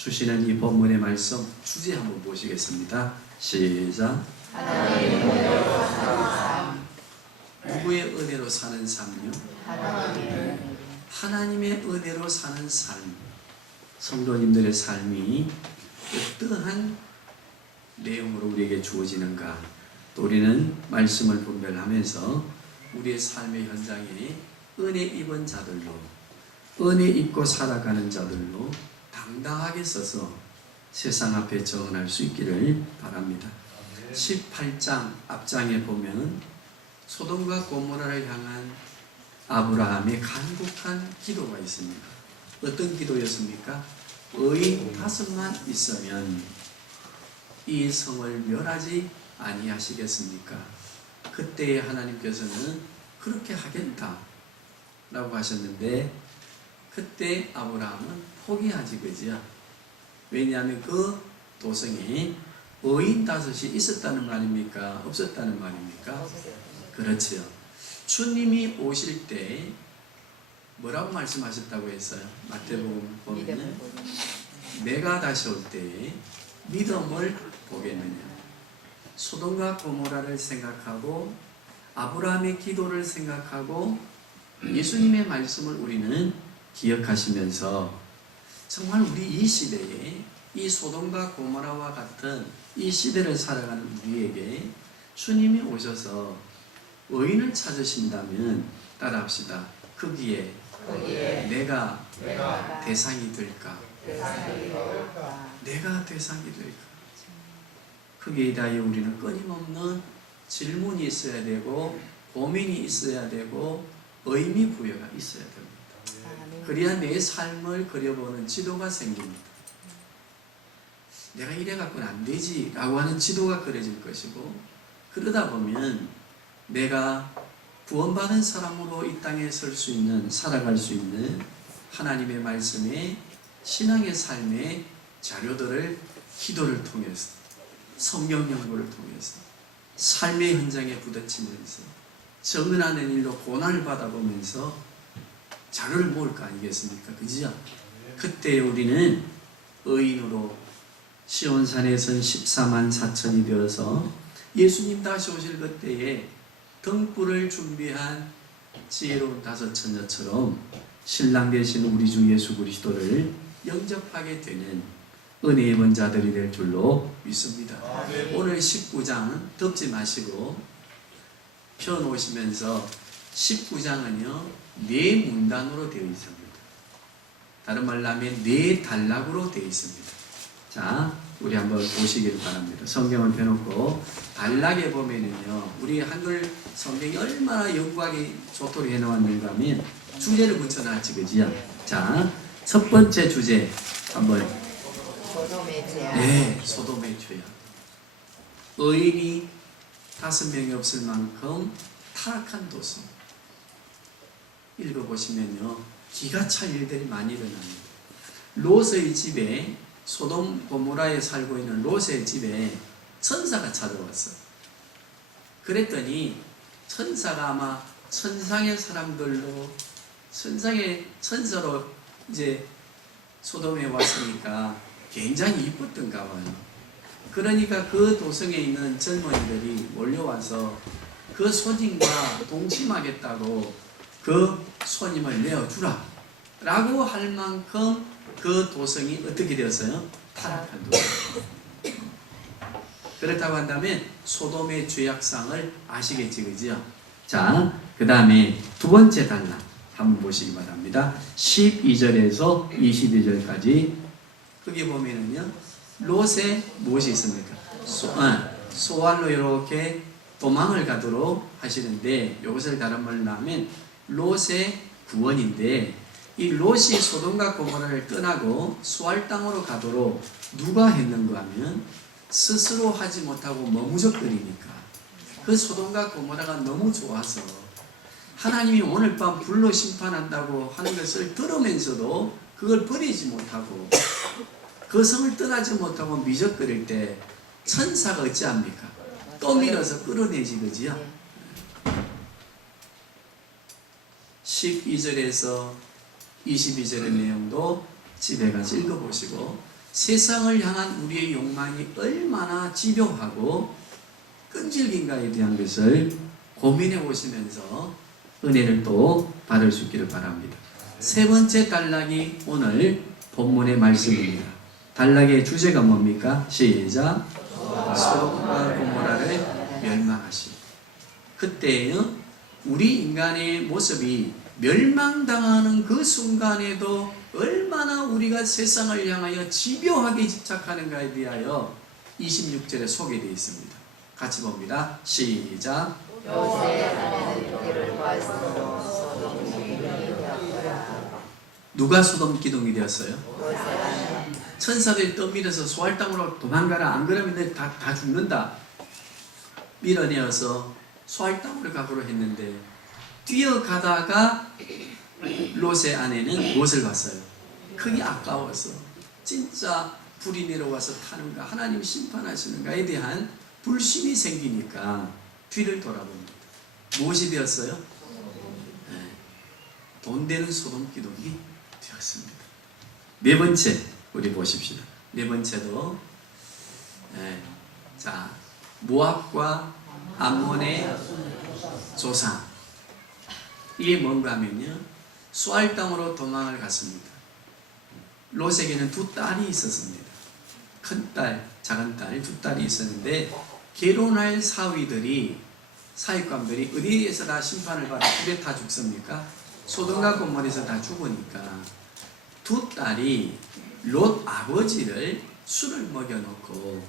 주시는 이 본문의 말씀 주제 한번 보시겠습니다. 시작. 하나님의 은혜로 사는 삶. 누구의 은혜로 사는 삶이요? 하나님의 하나님의 은혜로 사는 삶. 성도님들의 삶이 어떠한 내용으로 우리에게 주어지는가? 또 우리는 말씀을 분별하면서 우리의 삶의 현장에 은혜 입은 자들로, 은혜 입고 살아가는 자들로 당당하게 서서 세상 앞에 정언할 수 있기를 바랍니다. 18장 앞장에 보면 소돔과 고모라를 향한 아브라함의 간곡한 기도가 있습니다. 어떤 기도였습니까? 의인 5만 있으면 이 성을 멸하지 아니하시겠습니까? 그때 하나님께서는 그렇게 하겠다 라고 하셨는데 그때 아브라함은 포기하지 그지요. 왜냐하면 그 도성에 의인 5이 있었다는 말입니까? 없었다는 말입니까? 그렇지요. 주님이 오실 때 뭐라고 말씀하셨다고 했어요? 마태복음 보면 내가 다시 올 때에 믿음을 보겠느냐. 소돔과 고모라를 생각하고 아브라함의 기도를 생각하고 예수님의 말씀을 우리는 기억하시면서 정말 우리 이 시대에 이 소돔과 고모라와 같은 이 시대를 살아가는 우리에게 주님이 오셔서 의인을 찾으신다면 따라합시다. 거기에 내가 대상이 될까? 내가 대상이 될까? 거기에 대하여 우리는 끊임없는 질문이 있어야 되고 고민이 있어야 되고 의미 부여가 있어야 됩니다. 그래야 내 삶을 그려보는 지도가 생깁니다. 내가 이래 갖고는 안 되지 라고 하는 지도가 그려질 것이고 그러다 보면 내가 구원받은 사람으로 이 땅에 설 수 있는, 살아갈 수 있는 하나님의 말씀에 신앙의 삶의 자료들을 기도를 통해서 성경 연구를 통해서 삶의 현장에 부딪히면서 정은하는 일로 고난을 받아보면서 자료를 모을 거 아니겠습니까? 그죠? 그때 우리는 의인으로 시온산에선 14만 4천이 되어서 예수님 다시 오실 그때에 등불을 준비한 지혜로운 5처녀처럼 신랑 되신 우리 주 예수 그리스도를 영접하게 되는 은혜 입은 자들이 될 줄로 믿습니다. 오늘 19장 덮지 마시고 펴놓으시면서 19장은요 4문단으로 되어 있습니다. 다른 말로 하면 4단락으로 되어 있습니다. 자, 우리 한번 보시기를 바랍니다. 성경을 펴놓고 단락에 보면은요 우리 한글 성경이 얼마나 영구하게 좋도록 해놓았는가 하면 주제를 붙여놨지 그지요? 자, 첫 번째 주제 한번 소돔의 죄악. 네, 소돔의 죄악. 의인이 5명이 없을 만큼 타락한 도성. 읽어보시면요 기가 찰 일들이 많이 일어납니다. 롯의 집에 소돔 고모라에 살고 있는 롯의 집에 천사가 찾아왔어. 그랬더니 천사가 아마 천상의 사람들로 천상의 천사로 이제 소돔에 왔으니까 굉장히 이뻤던가 봐요. 그러니까 그 도성에 있는 젊은이들이 몰려와서 그 손님과 동침하겠다고 그 손님을 내어주라 라고 할 만큼 그 도성이 어떻게 되었어요? 타락한 도성. 그렇다고 한다면 소돔의 죄악상을 아시겠지 그죠? 자, 그 다음에 두 번째 단락 한번 보시기 바랍니다. 12절에서 22절까지 거기 보면은요 롯에 무엇이 있습니까? 소알로 이렇게 도망을 가도록 하시는데 이것을 다른 말로 하면 롯의 구원인데 이 롯이 소돔과 고모라를 떠나고 수알 땅으로 가도록 누가 했는가 하면 스스로 하지 못하고 머무적거리니까 그 소돔과 고모라가 너무 좋아서 하나님이 오늘 밤 불로 심판한다고 하는 것을 들으면서도 그걸 버리지 못하고 그 성을 떠나지 못하고 미적거릴 때 천사가 어찌합니까? 또 밀어서 끌어내지 그지요? 12절에서 22절의 내용도 집에 가서 읽어보시고 세상을 향한 우리의 욕망이 얼마나 집요하고 끈질긴가에 대한 것을 고민해 보시면서 은혜를 또 받을 수 있기를 바랍니다. 세 번째 단락이 오늘 본문의 말씀입니다. 단락의 주제가 뭡니까? 시작. 소돔과 고모라를 멸망하시. 그때요, 우리 인간의 모습이 멸망당하는 그 순간에도 얼마나 우리가 세상을 향하여 집요하게 집착하는가에 대하여 26절에 소개되어 있습니다. 같이 봅니다. 시작. 요새 하나는 그를 보았으므로 소돔 기둥이 되었더라. 누가 소돔 기둥이 되었어요? 요새 하나는 천사들이 떠밀어서 소알 땅으로 도망가라, 안 그러면 너 다 죽는다 밀어내어서 소알 땅으로 가기로 했는데, 뛰어가다가 롯의 아내는 무엇을 봤어요? 크게 아까워서 진짜 불이 내려와서 타는가, 하나님 심판하시는가에 대한 불신이 생기니까 뒤를 돌아봅니다. 무엇이 되었어요? 돈 되는 소돔 기둥이 되었습니다. 네 번째 우리 보십시다. 네 번째도 자, 모압과 암몬의 조상, 이게 뭔가 하면요, 수알 땅으로 도망을 갔습니다. 롯에게는 두 딸이 있었습니다. 큰 딸, 작은 딸, 두 딸이 있었는데 결혼할 사위감들이 어디에서 다 심판을 받아 불에 타 죽습니까? 소돔과 고모라에서 다 죽으니까 두 딸이 롯 아버지를 술을 먹여놓고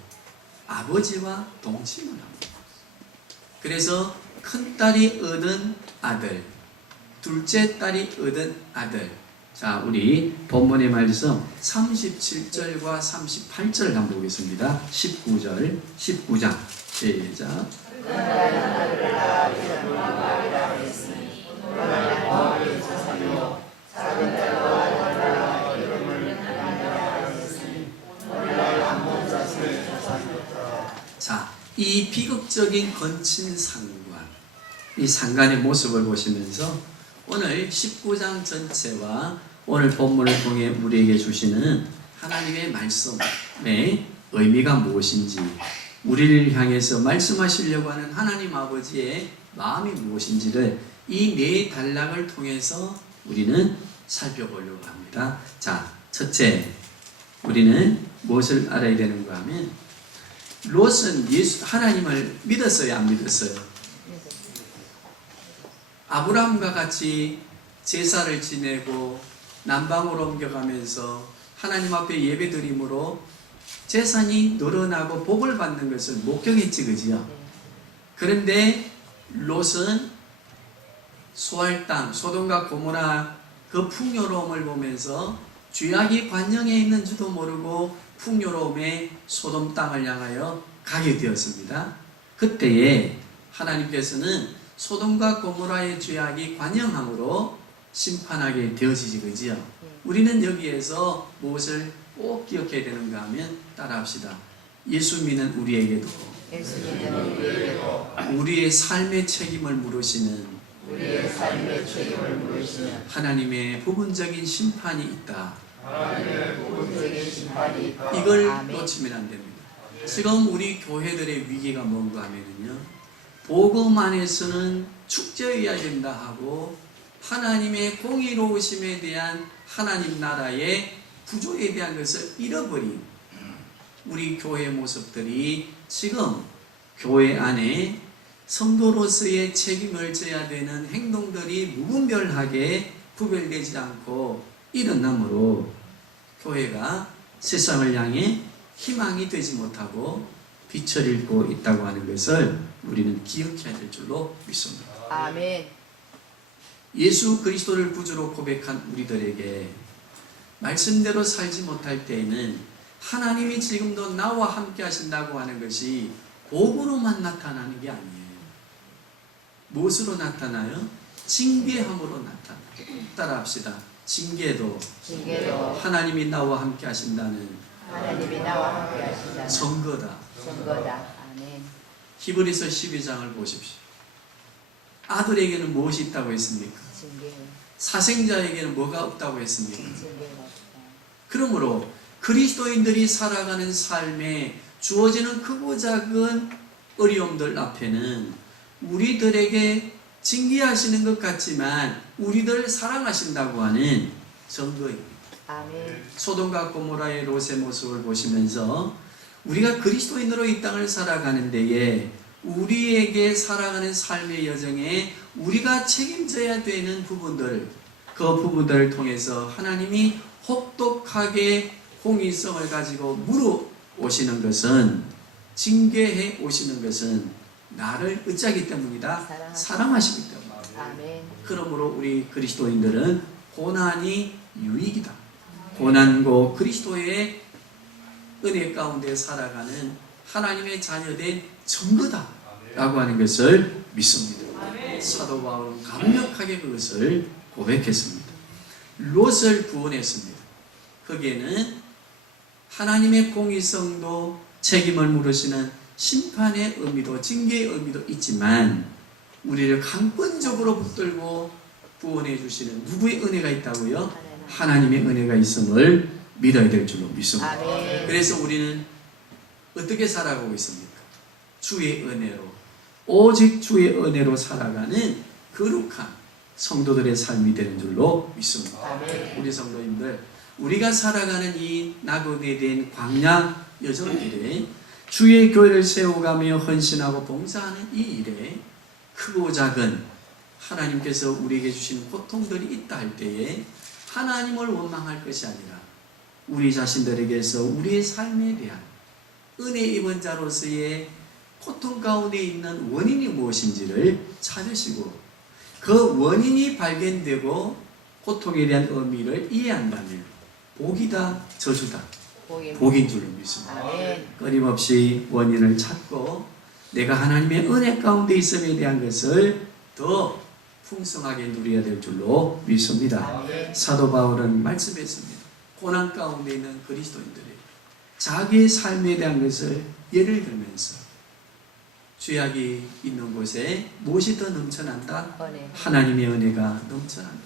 아버지와 동침을 합니다. 그래서 큰 딸이 얻은 아들, 둘째 딸이 얻은 아들. 자, 우리 본문의 말씀 37절과 38절을 한번 보겠습니다. 19장 시작. 자, 이 비극적인 건친 상관, 이 상관의 모습을 보시면서 오늘 19장 전체와 오늘 본문을 통해 우리에게 주시는 하나님의 말씀의 의미가 무엇인지, 우리를 향해서 말씀하시려고 하는 하나님 아버지의 마음이 무엇인지를 이 네 단락을 통해서 우리는 살펴보려고 합니다. 자, 첫째, 우리는 무엇을 알아야 되는가 하면, 롯은 하나님을 믿었어요, 안 믿었어요? 아브라함과 같이 제사를 지내고 남방으로 옮겨가면서 하나님 앞에 예배드림으로 재산이 늘어나고 복을 받는 것을 목격했지, 그지요? 그런데 롯은 소알 땅, 소돔과 고모라 그 풍요로움을 보면서 죄악이 관영해 있는 줄도 모르고 풍요로움의 소돔 땅을 향하여 가게 되었습니다. 그때에 하나님께서는 소돔과 고모라의 죄악이 관영함으로 심판하게 되어지지, 그지요? 우리는 여기에서 무엇을 꼭 기억해야 되는가 하면 따라합시다. 예수 믿는 우리에게도 우리의 삶의 책임을 물으시는 하나님의 부분적인 심판이 있다. 이걸 놓치면 안 됩니다. 지금 우리 교회들의 위기가 뭔가 하면요, 복음 안에서는 축제해야 된다 하고 하나님의 공의로우심에 대한 하나님 나라의 구조에 대한 것을 잃어버린 우리 교회 모습들이 지금 교회 안에 성도로서의 책임을 져야 되는 행동들이 무분별하게 구별되지 않고 일어나므로 교회가 세상을 향해 희망이 되지 못하고 빛을 잃고 있다고 하는 것을 우리는 기억해야 될 줄로 믿습니다. 아멘. 예수 그리스도를 구주로 고백한 우리들에게 말씀대로 살지 못할 때에는 하나님이 지금도 나와 함께 하신다고 하는 것이 복으로만 나타나는 게 아니에요. 무엇으로 나타나요? 징계함으로 나타나요. 따라합시다. 징계도 하나님이 나와 함께 하신다는 증거다. 아멘. 히브리서 12장을 보십시오. 아들에게는 무엇이 있다고 했습니까? 사생자에게는 뭐가 없다고 했습니까? 그러므로 그리스도인들이 살아가는 삶에 주어지는 크고 작은 어려움들 앞에는 우리들에게 징계하시는 것 같지만 우리들 사랑하신다고 하는 증거입니다. 아멘. 소돔과 고모라의 롯의 모습을 보시면서 우리가 그리스도인으로 이 땅을 살아가는 데에 우리에게 살아가는 삶의 여정에 우리가 책임져야 되는 부분들, 그 부분들을 통해서 하나님이 혹독하게 공의성을 가지고 물어오시는 것은, 징계해 오시는 것은 나를 어찌하기 때문이다? 사랑하시기 때문이다. 아멘. 그러므로 우리 그리스도인들은 고난이 유익이다. 고난고 그리스도의 은혜 가운데 살아가는 하나님의 자녀된 증거다 라고 하는 것을 믿습니다. 사도 바울은 강력하게 그것을 고백했습니다. 롯을 구원했습니다. 거기에는 하나님의 공의성도 책임을 물으시는 심판의 의미도 징계의 의미도 있지만 우리를 강권적으로 붙들고 구원해 주시는 누구의 은혜가 있다고요? 하나님의 은혜가 있음을 믿어야 될 줄로 믿습니다. 아멘. 그래서 우리는 어떻게 살아가고 있습니까? 주의 은혜로, 오직 주의 은혜로 살아가는 거룩한 성도들의 삶이 되는 줄로 믿습니다. 아멘. 우리 성도님들, 우리가 살아가는 이 낙원에 대한 광야 여정길에 주의 교회를 세워가며 헌신하고 봉사하는 이 일에 크고 작은 하나님께서 우리에게 주신 고통들이 있다 할 때에 하나님을 원망할 것이 아니라 우리 자신들에게서 우리의 삶에 대한 은혜 입은 자로서의 고통 가운데 있는 원인이 무엇인지를 찾으시고 그 원인이 발견되고 고통에 대한 의미를 이해한다면 복이다 저주다 복인 줄로 믿습니다. 아멘. 끊임없이 원인을 찾고 내가 하나님의 은혜 가운데 있음에 대한 것을 더 풍성하게 누려야 될 줄로 믿습니다. 아멘. 사도 바울은 말씀했습니다. 고난 가운데 있는 그리스도인들이 자기의 삶에 대한 것을 예를 들면서 죄악이 있는 곳에 무엇이 더 넘쳐난다? 은혜. 하나님의 은혜가 넘쳐난다.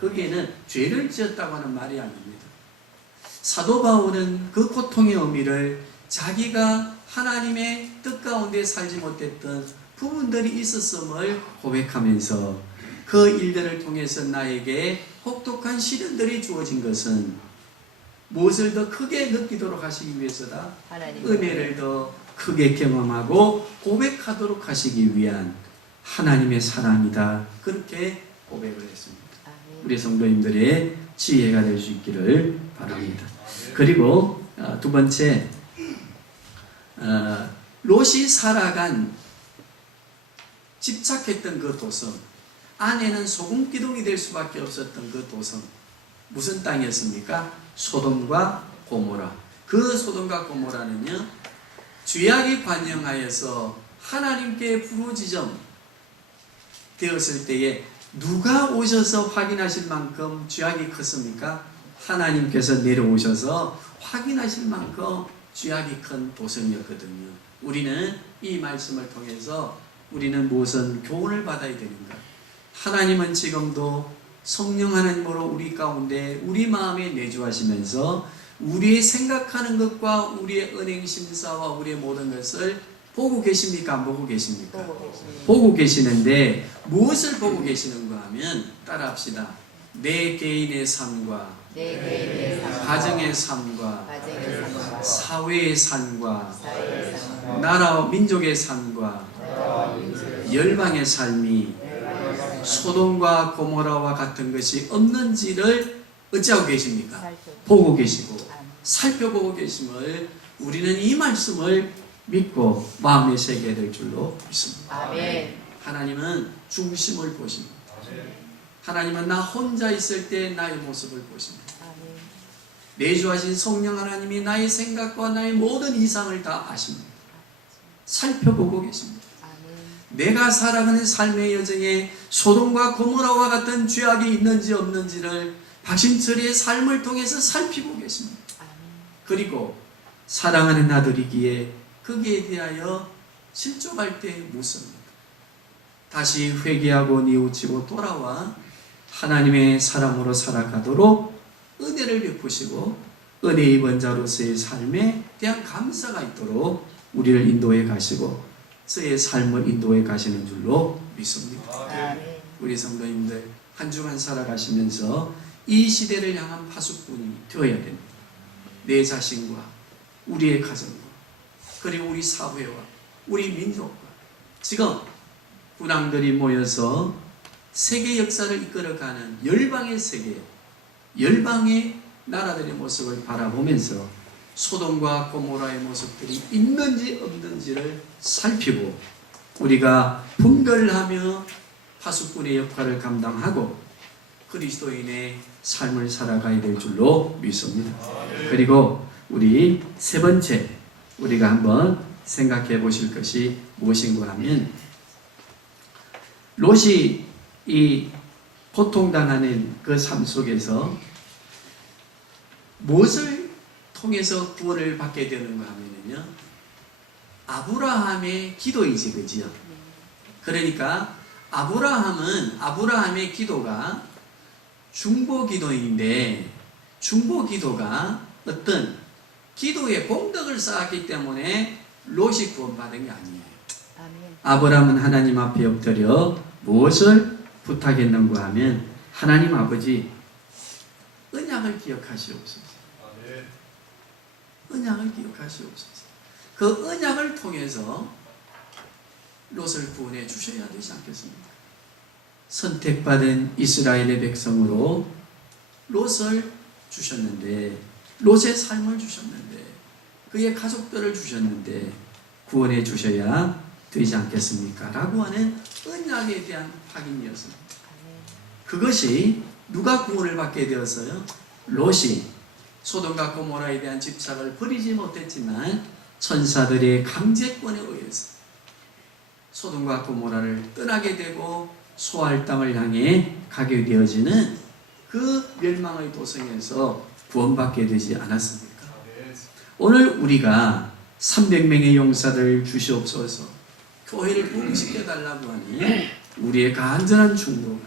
거기에는 죄를 지었다고 하는 말이 아닙니다. 사도 바울은 그 고통의 의미를 자기가 하나님의 뜻 가운데 살지 못했던 부분들이 있었음을 고백하면서 그 일들을 통해서 나에게 혹독한 시련들이 주어진 것은 무엇을 더 크게 느끼도록 하시기 위해서다? 하나님. 은혜를 더 크게 경험하고 고백하도록 하시기 위한 하나님의 사랑이다. 그렇게 고백을 했습니다. 아멘. 우리 성도님들의 지혜가 될 수 있기를 바랍니다. 그리고 두 번째, 롯이 살아간 집착했던 그 도성, 안에는 소금 기둥이 될 수밖에 없었던 그 도성, 무슨 땅이었습니까? 소돔과 고모라. 그 소돔과 고모라는요, 죄악이 관영하여서 하나님께 부르짖음 되었을 때에 누가 오셔서 확인하실 만큼 죄악이 컸습니까? 하나님께서 내려오셔서 확인하실 만큼 죄악이 큰 도성이었거든요. 우리는 이 말씀을 통해서 우리는 무슨 교훈을 받아야 되는가? 하나님은 지금도 성령 하나님으로 우리 가운데 우리 마음에 내주하시면서 우리의 생각하는 것과 우리의 은행 심사와 우리의 모든 것을 보고 계십니까? 안 보고 계십니까? 보고 계십니다. 보고 계시는데 무엇을 보고 계시는가 하면 따라합시다. 내 개인의 삶과 내 개인의 삶과 가정의 삶과 가정의 삶과 사회의 삶과 사회의 삶과 나라와 민족의 삶과 나라와 민족의 열방의 삶이 소돔과 고모라와 같은 것이 없는지를 어찌하고 계십니까? 보고 계시고 살펴보고 계심을 우리는 이 말씀을 믿고 마음에 새겨야 될 줄로 믿습니다. 아멘. 하나님은 중심을 보십니다. 하나님은 나 혼자 있을 때 나의 모습을 보십니다. 아멘. 내주하신 성령 하나님이 나의 생각과 나의 모든 이상을 다 아십니다. 살펴보고 계십니다. 아멘. 내가 살아가는 삶의 여정에 소돔과 고모라와 같은 죄악이 있는지 없는지를 박신철의 삶을 통해서 살피고 계십니다. 아멘. 그리고 사랑하는 아들이기에 거기에 대하여 실족할 때 묻습니다. 다시 회개하고 뉘우치고 돌아와 하나님의 사람으로 살아가도록 은혜를 베푸시고 은혜 입은 자로서의 삶에 대한 감사가 있도록 우리를 인도해 가시고 저의 삶을 인도해 가시는 줄로 믿습니다. 아멘. 우리 성도님들 한 주간 살아가시면서 이 시대를 향한 파수꾼이 되어야 됩니다. 내 자신과 우리의 가정과 그리고 우리 사회와 우리 민족과 지금 군왕들이 모여서 세계 역사를 이끌어가는 열방의 세계, 열방의 나라들의 모습을 바라보면서 소돔과 고모라의 모습들이 있는지 없는지를 살피고 우리가 분별하며 파수꾼의 역할을 감당하고 그리스도인의 삶을 살아가야 될 줄로 믿습니다. 그리고 우리 세 번째 우리가 한번 생각해 보실 것이 무엇인가 하면 롯이 이 고통당하는 그 삶 속에서 무엇을 통해서 구원을 받게 되는가 하면요, 아브라함의 기도이지, 그지요? 그러니까 아브라함의 기도가 중보 기도인데 중보 기도가 어떤 기도의 공덕을 쌓았기 때문에 롯이 구원받은 게 아니에요. 아멘. 아브라함은 하나님 앞에 엎드려 무엇을 부탁했는가 하면 하나님 아버지 언약을 기억하시옵소서. 언약을 기억하시옵소서. 그 언약을 통해서 롯을 구원해 주셔야 되지 않겠습니까? 선택받은 이스라엘의 백성으로 롯을 주셨는데, 롯의 삶을 주셨는데, 그의 가족들을 주셨는데 구원해 주셔야 되지 않겠습니까? 라고 하는 언약에 대한 확인이었습니다. 그것이 누가 구원을 받게 되었어요? 롯이 소돔과 고모라에 대한 집착을 버리지 못했지만 천사들의 강제권에 의해서 소돔과 고모라를 떠나게 되고 소할 땅을 향해 가게 되어지는 그 멸망의 도성에서 구원받게 되지 않았습니까? 오늘 우리가 300명의 용사들 주시옵소서, 교회를 부흥시켜달라고 하니 우리의 간절한 충고가,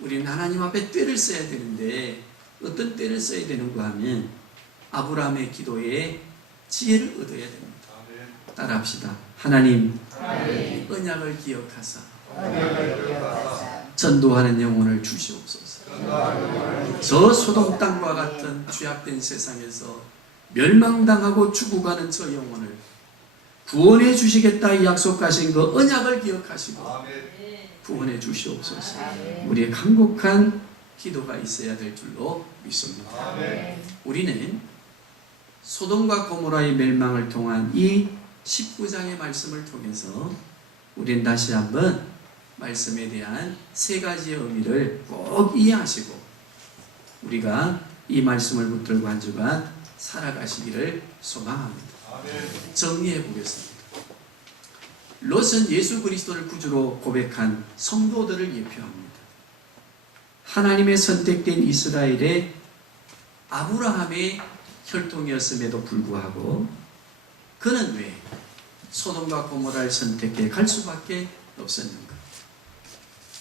우리는 하나님 앞에 떼를 써야 되는데 어떤 떼를 써야 되는가 하면 아브라함의 기도에 지혜를 얻어야 됩니다. 따라합시다. 하나님, 언약을 기억하사 전도하는 영혼을 주시옵소서. 저 소돔 땅과 같은 죄악된 세상에서 멸망당하고 죽어가는 저 영혼을 구원해 주시겠다 약속하신 그 언약을 기억하시고 구원해 주시옵소서. 우리의 간곡한 기도가 있어야 될 줄로 믿습니다. 우리는 소돔과 고모라의 멸망을 통한 이 19장의 말씀을 통해서 우리는 다시 한번 말씀에 대한 세 가지의 의미를 꼭 이해하시고 우리가 이 말씀을 붙들고 한 주간 살아가시기를 소망합니다. 정리해 보겠습니다. 롯은 예수 그리스도를 구주로 고백한 성도들을 예표합니다. 하나님의 선택된 이스라엘의 아브라함의 혈통이었음에도 불구하고 그는 왜 소돔과 고모라를 선택해 갈 수밖에 없었는가?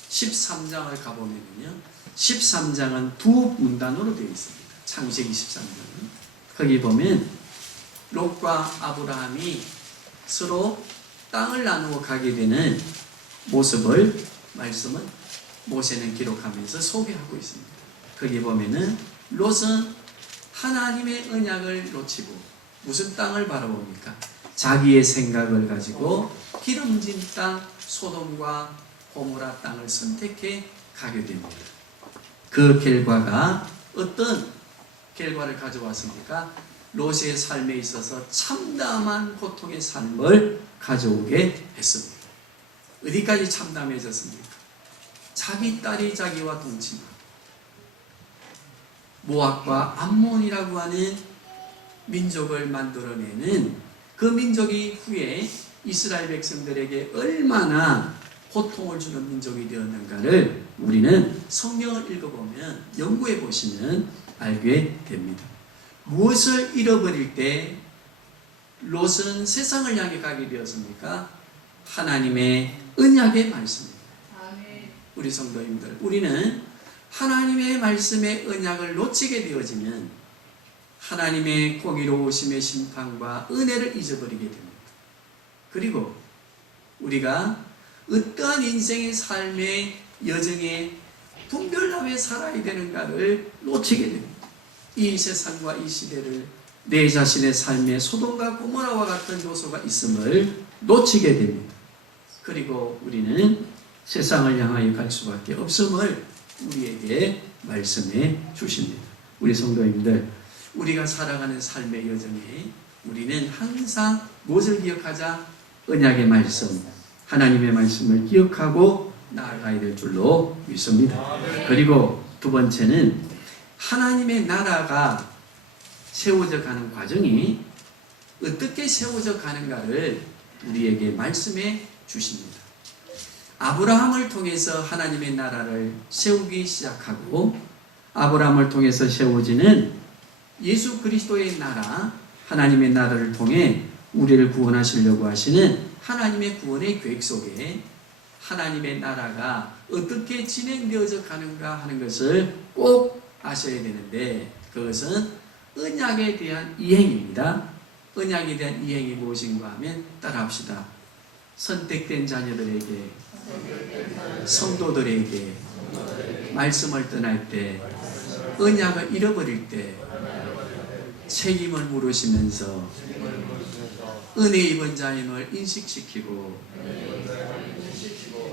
13장을 가보면요, 13장은 두 문단으로 되어 있습니다. 창세기 13장은 거기 보면 롯과 아브라함이 서로 땅을 나누어 가게 되는 모습을 말씀은 모세는 기록하면서 소개하고 있습니다. 거기 보면은 롯은 하나님의 언약을 놓치고 무슨 땅을 바라봅니까? 자기의 생각을 가지고 기름진 땅 소돔과 고모라 땅을 선택해 가게 됩니다. 그 결과가 어떤 결과를 가져왔습니까? 롯의 삶에 있어서 참담한 고통의 삶을 가져오게 했습니다. 어디까지 참담해졌습니까? 자기 딸이 자기와 동침하고 모압과 암몬이라고 하는 민족을 만들어내는 그 민족이 후에 이스라엘 백성들에게 얼마나 고통을 주는 민족이 되었는가를 우리는 성경을 읽어보면, 연구해 보시면 알게 됩니다. 무엇을 잃어버릴 때 롯은 세상을 향해 가게 되었습니까? 하나님의 언약의 말씀입니다. 우리 성도님들, 우리는 하나님의 말씀의 언약을 놓치게 되어지면 하나님의 공의로우심의 심판과 은혜를 잊어버리게 됩니다. 그리고 우리가 어떠한 인생의 삶의 여정에 분별하며 살아야 되는가를 놓치게 됩니다. 이 세상과 이 시대를 내 자신의 삶에 소돔과 고모라와 같은 요소가 있음을 놓치게 됩니다. 그리고 우리는 세상을 향하여 갈 수밖에 없음을 우리에게 말씀해 주십니다. 우리 성도님들, 우리가 살아가는 삶의 여정에 우리는 항상 무엇을 기억하자? 언약의 말씀, 하나님의 말씀을 기억하고 나아가야 될 줄로 믿습니다. 그리고 두 번째는 하나님의 나라가 세워져 가는 과정이 어떻게 세워져 가는가를 우리에게 말씀해 주십니다. 아브라함을 통해서 하나님의 나라를 세우기 시작하고 아브라함을 통해서 세워지는 예수 그리스도의 나라, 하나님의 나라를 통해 우리를 구원하시려고 하시는 하나님의 구원의 계획 속에 하나님의 나라가 어떻게 진행되어져 가는가 하는 것을 꼭 아셔야 되는데, 그것은 언약에 대한 이행입니다. 언약에 대한 이행이 무엇인가 하면 따라합시다. 선택된 자녀들에게, 성도들에게 말씀을 떠날 때, 언약을 잃어버릴 때 책임을 물으시면서 은혜 입은 자임을 인식시키고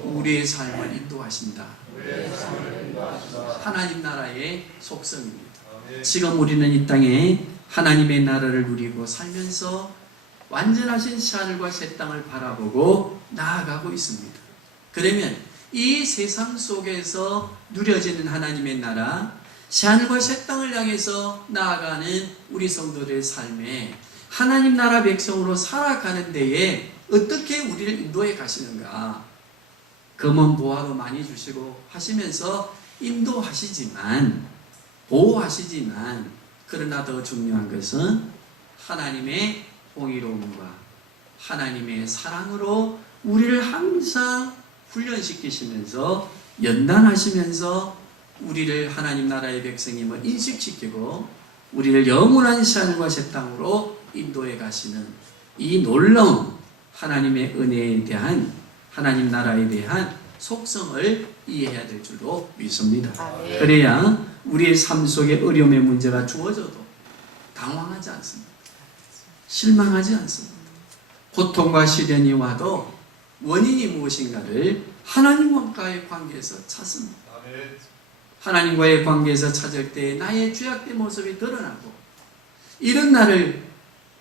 우리의 삶을 인도하신다. 하나님 나라의 속성입니다. 지금 우리는 이 땅에 하나님의 나라를 누리고 살면서 완전하신 하늘과 새 땅을 바라보고 나아가고 있습니다. 그러면 이 세상 속에서 누려지는 하나님의 나라, 하늘과 새 땅을 향해서 나아가는 우리 성도들의 삶에 하나님 나라 백성으로 살아가는 데에 어떻게 우리를 인도해 가시는가? 금은 보화로 많이 주시고 하시면서 인도하시지만, 보호하시지만, 그러나 더 중요한 것은 하나님의 공의로움과 하나님의 사랑으로 우리를 항상 훈련시키시면서 연단하시면서 우리를 하나님 나라의 백성임을 인식시키고 우리를 영원한 하늘과 새 땅으로 인도해 가시는 이 놀라운 하나님의 은혜에 대한, 하나님 나라에 대한 속성을 이해해야 될 줄로 믿습니다. 그래야 우리의 삶 속에 어려움의 문제가 주어져도 당황하지 않습니다. 실망하지 않습니다. 고통과 시련이 와도 원인이 무엇인가를 하나님과의 관계에서 찾습니다. 하나님과의 관계에서 찾을 때 나의 죄악된 모습이 드러나고, 이런 나를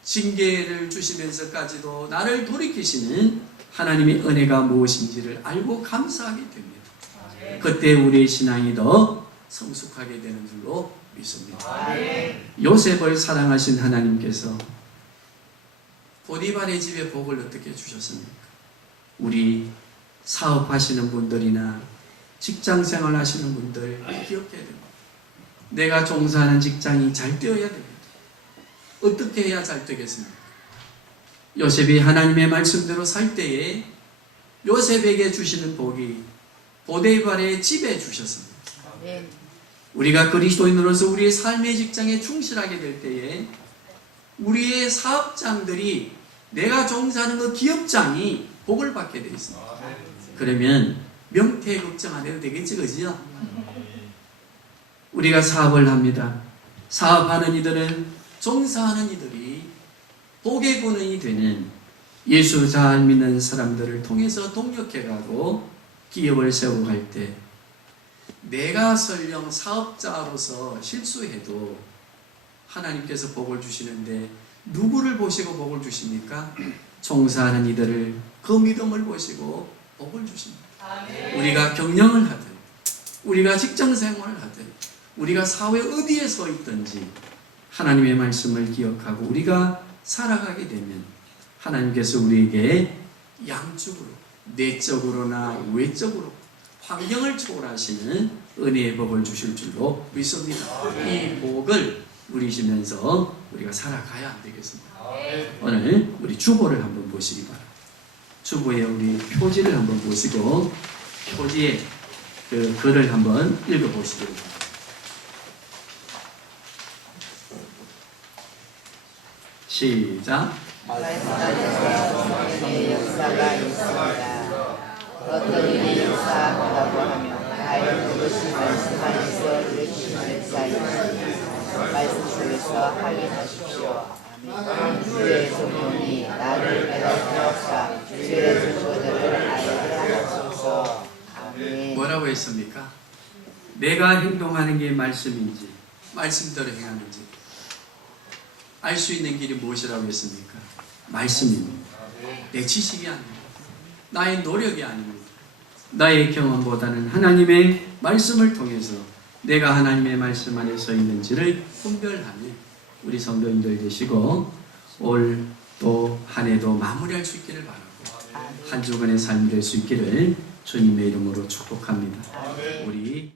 징계를 주시면서까지도 나를 돌이키시는 하나님의 은혜가 무엇인지를 알고 감사하게 됩니다. 그때 우리의 신앙이 더 성숙하게 되는 줄로 믿습니다. 요셉을 사랑하신 하나님께서 보디발의 집에 복을 어떻게 주셨습니까? 우리 사업하시는 분들이나 직장생활 하시는 분들 기억해야 됩니다. 내가 종사하는 직장이 잘 되어야 됩니다. 어떻게 해야 잘 되겠습니까? 요셉이 하나님의 말씀대로 살 때에 요셉에게 주시는 복이 보디발의 집에 주셨습니다. 우리가 그리스도인으로서 우리의 삶의 직장에 충실하게 될 때에 우리의 사업장들이, 내가 종사하는 그 기업장이 복을 받게 되어 있습니다. 그러면 명태 걱정 안 해도 되겠지, 그죠? 우리가 사업을 합니다. 사업하는 이들은, 종사하는 이들이 복의 근원이 되는 예수 잘 믿는 사람들을 통해서 동력해가고 기업을 세우고 갈 때, 내가 설령 사업자로서 실수해도 하나님께서 복을 주시는데 누구를 보시고 복을 주십니까? 종사하는 이들을, 그 믿음을 보시고 복을 주십니다. 우리가 경영을 하든, 우리가 직장생활을 하든, 우리가 사회 어디에 서 있든지 하나님의 말씀을 기억하고 우리가 살아가게 되면 하나님께서 우리에게 양쪽으로, 내적으로나 외적으로 환경을 초월하시는 은혜의 복을 주실 줄로 믿습니다. 이 복을 누리시면서 우리가 살아가야 안 되겠습니다. 오늘 우리 주보를 한번 보시기 바랍니다. 주보에 우리 표지를 한번 보시고 표지에 그 글을 한번 읽어보시기 바랍니다. 시작. 말씀하셔서 성령의 역사가 있습니다. 어떤 일이 역사한다고 하면 과연 그것이 말씀 안에서 일으키는 역사인지 말씀 속에서 확인하십시오. 아멘. 주의 성령이 나를 깨닫게 하사 주의 증거들을 알게 하소서. 아멘. 뭐라고 했습니까? 내가 행동하는 게 말씀인지 말씀대로 행하는지 알 수 있는 길이 무엇이라고 했습니까? 말씀입니다. 내 지식이 아닙니다. 나의 노력이 아닙니다. 나의 경험보다는 하나님의 말씀을 통해서 내가 하나님의 말씀 안에 서 있는지를 분별하는 우리 성도님들 되시고 올 또 한 해도 마무리할 수 있기를 바라고 한 주간의 삶이 될 수 있기를 주님의 이름으로 축복합니다. 우리